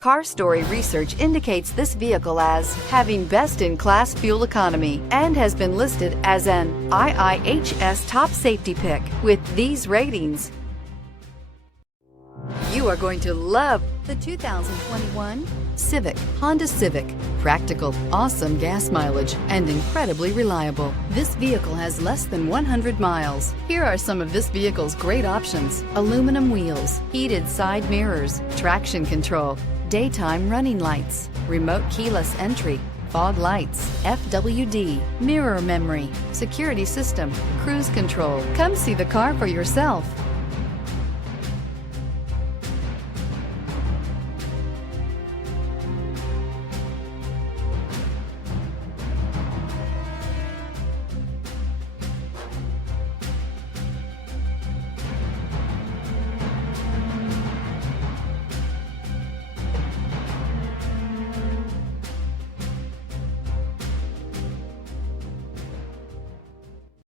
Car Story research indicates this vehicle as having best-in-class fuel economy and has been listed as an IIHS top safety pick with these ratings. You are going to love the 2021 Honda Civic. Practical, awesome gas mileage, and incredibly reliable. This vehicle has less than 100 miles. Here are some of this vehicle's great options: aluminum wheels, heated side mirrors, traction control, daytime running lights, remote keyless entry, fog lights, FWD, mirror memory, security system, cruise control. Come see the car for yourself.